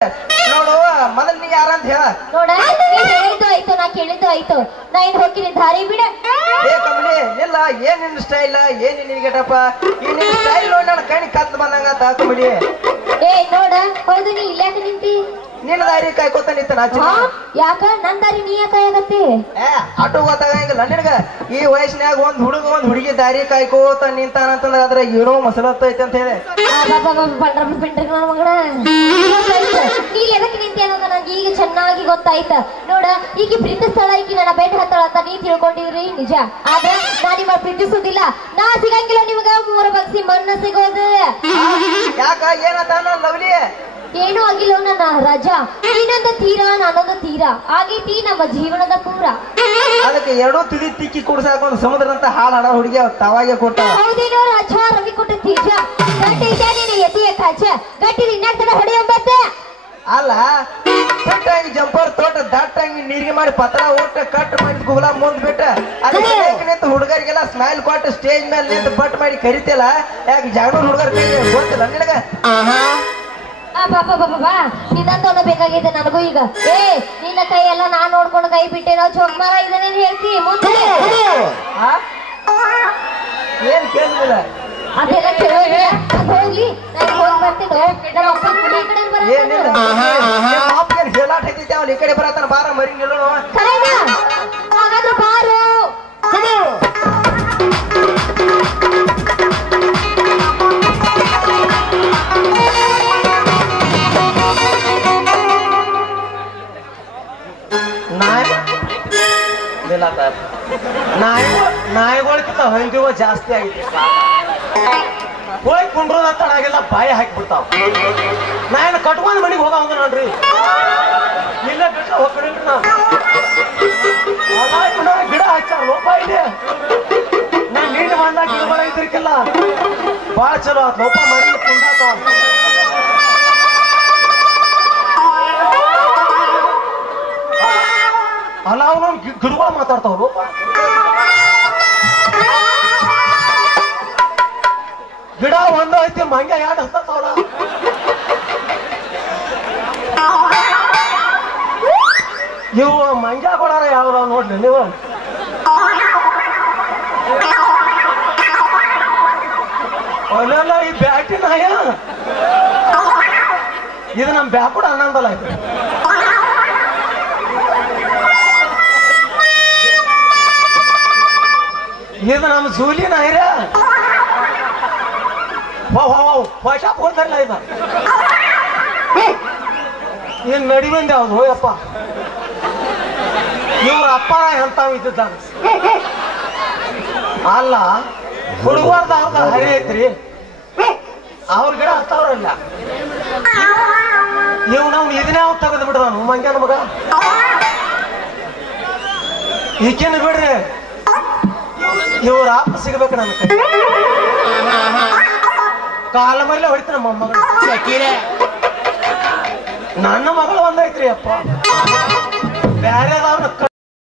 ನೋಡು ಮೊದಲ್ ನೀ ಯಾರಂತ ಹೇಳ ನೋಡ ನೀ ಹೇಳಿದ್ದು ಆಯ್ತು ನಾ ಕೇಳಿದ್ದು ಆಯ್ತು ನಾ ಇನ್ ಹೋಗಿನಿ ದಾರಿ ಬಿಡ ಏ ಕಮಲಿ ಇಲ್ಲ ಏನ್ ನಿನ್ನ ಸ್ಟೈಲ್ ಏನ್ ನಿನ್ ಗೆಟಪ್ಪ ಈ ನಿನ್ನ ಸ್ಟೈಲ್ ನೋಡಿ ನನ್ನ ಕಣ್ಣಿ ಕತ್ ಬಂದಂಗ ಕಮಲಿ ಏ ನೋಡ ಹೌದು ನೀ ಇಲ್ಲಾಕ ನಿಂತಿ ನಿನ್ನ ದಾರಿ ಕಾಯ್ಕೋತ ನಿಂತ ಯಾಕ ನನ್ ದಾರಿ ನೀ ಯಾಕ ಆಗತ್ತೆ ಆಟೋ ಗೊತ್ತಾಗಂಗಿಲ್ಲ ನಿನಗ ಈ ವಯಸ್ಸಿನಾಗ ಒಂದ್ ಹುಡುಗಿ ದಾರಿ ಕಾಯ್ಕೋತ ನಿಂತಾನಂತಂದ್ರ ಅದ್ರ ಏನೋ ಮಸಲತ್ತೈತೆ ಅಂತ ಹೇಳಿ ಮಗನ ನೀ ಎದಕ್ಕೆ ನಿಂತಿ ಅನ್ನೋದು ನಂಗೆ ಈಗ ಚೆನ್ನಾಗಿ ಗೊತ್ತಾಯ್ತ ನೋಡ ಈಗ ಪ್ರೀತಿಸ್ತಾಳ ಈಗ ನನ್ನ ಭೇಟಿ ಹತ್ತಾಳ ಅಂತ ನೀ ತಿಳ್ಕೊಂಡಿದ್ರಿ ನಿಜ ಆದ್ರೆ ನಾ ನಿಮ್ಮ ಪ್ರೀತಿಸುದಿಲ್ಲ ನಾ ಸಿಗಂಗಿಲ್ಲ ನಿಮಗ ಮೂರ ಬಗ್ಸಿ ಮಣ್ಣ ಸಿಗೋದು ಯಾಕ ಏನಂತ ಲವ್ಲಿ ಏನೂ ಆಗಿಲ್ಲ ನನ್ನ ರಾಜ ನೀನೊಂದು ತೀರ ನಾನೊಂದು ತೀರ ಆಗೈತಿ ನಮ್ಮ ಜೀವನದ ಪೂರ ಅದಕ್ಕೆ ಎರಡೂ ತುದಿ ತಿಕ್ಕಿ ಕುಡ್ಸಾಕ ಒಂದು ಸಮುದ್ರಂತ ಹಾಲು ಹಡ ಹುಡುಗಿ ತವಾಗೆ ಕೊಟ್ಟ ಹೌದೇನೋ ರಾಜ ರವಿ ಕೊಟ್ಟ ತೀಜ ಗಟ್ಟಿ ನೀನು ಎದೆಯ ಕಾಚ ಗಟ್ಟಿ ಇನ್ನಾಗ್ತದ ಹೊಡೆಯೊಂಬತ್ತೆ ಅಲ್ಲ ಪೆಟ್ಟಾಗಿ ಜಂಪರ್ ತೋಟ ದಟ್ಟಂಗಿ ನೀರಿಗೆ ಮಾಡಿ ಪತ್ರ ಊಟ ಕಟ್ ಮಾಡಿ ಗುಗ್ಲಾ ಮುಂದ್ ಬಿಟ್ಟ ಅದಕ್ಕೆ ನಿಂತು ಹುಡುಗರಿಗೆಲ್ಲ ಸ್ಮೈಲ್ ಕೊಟ್ಟು ಸ್ಟೇಜ್ ಮೇಲೆ ನಿಂತು ಬಟ್ ಮಾಡಿ ಕರಿತಿಲ್ಲ ಯಾಕೆ ಜಾಗರೂಕ ಹುಡುಗರ ಗೊತ್ತಿಲ್ಲ ನಿನಗ ಬಾ ನಿನ್ನಂತ ಬೇಕಾಗಿದೆ ನನಗೂ ಈಗ ಏ ನಿನ್ನ ಕೈ ಎಲ್ಲ ನಾನ್ ನೋಡ್ಕೊಂಡು ಕೈ ಬಿಟ್ಟೇನೋ ಚೊಕ್ಮಾರ ಇದನ್ನೇನು ಹೇಳ್ತಿ ಮುಂದೆ ಏನ್ ಕೇಳಿಲ್ಲ ಅದೆಲ್ಲ ಕೇಳೋದಿಲ್ಲ ಅದು ಹೋಗ್ಲಿ ನಾನು ಹೋಗಿ ಬರ್ತೀನಿ ನಮ್ಮ ಅಪ್ಪ ಈ ಕಡೆ ಬರತ್ತೇನು ಹೇಳಾಟ ಐತಿ ಅವ್ನು ಈ ಕಡೆ ಬರತ್ತಾನ ಬಾರ ಮರಿ ನಿಲ್ಲೋಣ ಹಾಗಾದ್ರೆ ಬಾರು ನಾಯಿಗಳಿಗಿಂತ ಹಂದಿವ ಜಾಸ್ತಿ ಆಗಿದೆ ಹೋಗಿ ಕುಂಡ್ರೋದ ತಡಾಗೆಲ್ಲ ಬಾಯಿ ಹಾಕಿಬಿಡ್ತಾವ ನಾ ಏನು ಕಟ್ಕೊಂಡ್ ಮನಿಗೆ ಹೋಗಂಗ ನೋಡ್ರಿ ಇಲ್ಲ ಬಿಟ್ಟ ಹೋಗ್ಬಿಡ್ರಿ ಗಿಡ ಹಚ್ಚಾರ ಲೋಪ ಇದೆ ನಾ ನೀರು ಬಂದಾಗ ಗಿಡಗಳ ಇದ್ರಿಕಿಲ್ಲ ಬಾಳ ಚಲೋ ಆತ್ ಲೋಪ ಮಾಡಿ ಕುಂಡಾತ ಅಲ್ಲ ಅವನು ಗಿಡಗಳು ಮಾತಾಡ್ತಾವ್ರು ಗಿಡ ಒಂದು ಐತಿ ಮಂಗ ಯಾಡ್ ಹತ್ತವಲ್ಲ ಇವು ಮಂಗ ಕೊಡಾರ ಯಾವ ನೋಡ್ರಿ ನೀವು ಅಲ್ಲೆಲ್ಲ ಈ ಬ್ಯಾಟಿ ನಾಯ ಇದು ನಮ್ ಬ್ಯಾಕೂಡ ಅನ್ನಂದಲ್ಲ ಐತೆ ಇದು ನಮ್ ಜೂಲಿ ನಾಯಿರ ಹೊಸ ಕೊಡ್ತಾರಲ್ಲ ಇದ ಏನ್ ನಡಿ ಬಂದೆ ಅವ್ರು ಹೋಯಪ್ಪ ಇವ್ರ ಅಪ್ಪ ಎಂತಾವ್ ಇದ್ದಿದ್ದ ಅಲ್ಲ ಹುಡುಗರ್ದ ಅವ್ರದ ಹರಿ ಐತ್ರಿ ಅವ್ರ ಗಿಡ ಹತ್ತವ್ರಲ್ಲ ಇವ್ ನಾವು ಇದನ್ನೇ ಅವ್ ತೆಗೆದು ಬಿಡ್ದಾನು ಮಂಗ್ಯಾನ ಮಗ ಈಕೇನು ಬಿಡ್ರಿ ಇವ್ರ ಅಪ್ಪ ಸಿಗ್ಬೇಕು ನನ್ನ ಕಾಲ ಮರಲೆ ಹೊಡಿತಾನ ಮೊಮ್ಮಗಳು ನನ್ನ ಮಗಳು ಒಂದೈತ್ರಿ ಅಪ್ಪ ಬ್ಯಾರೆದವ್ರನ್ನ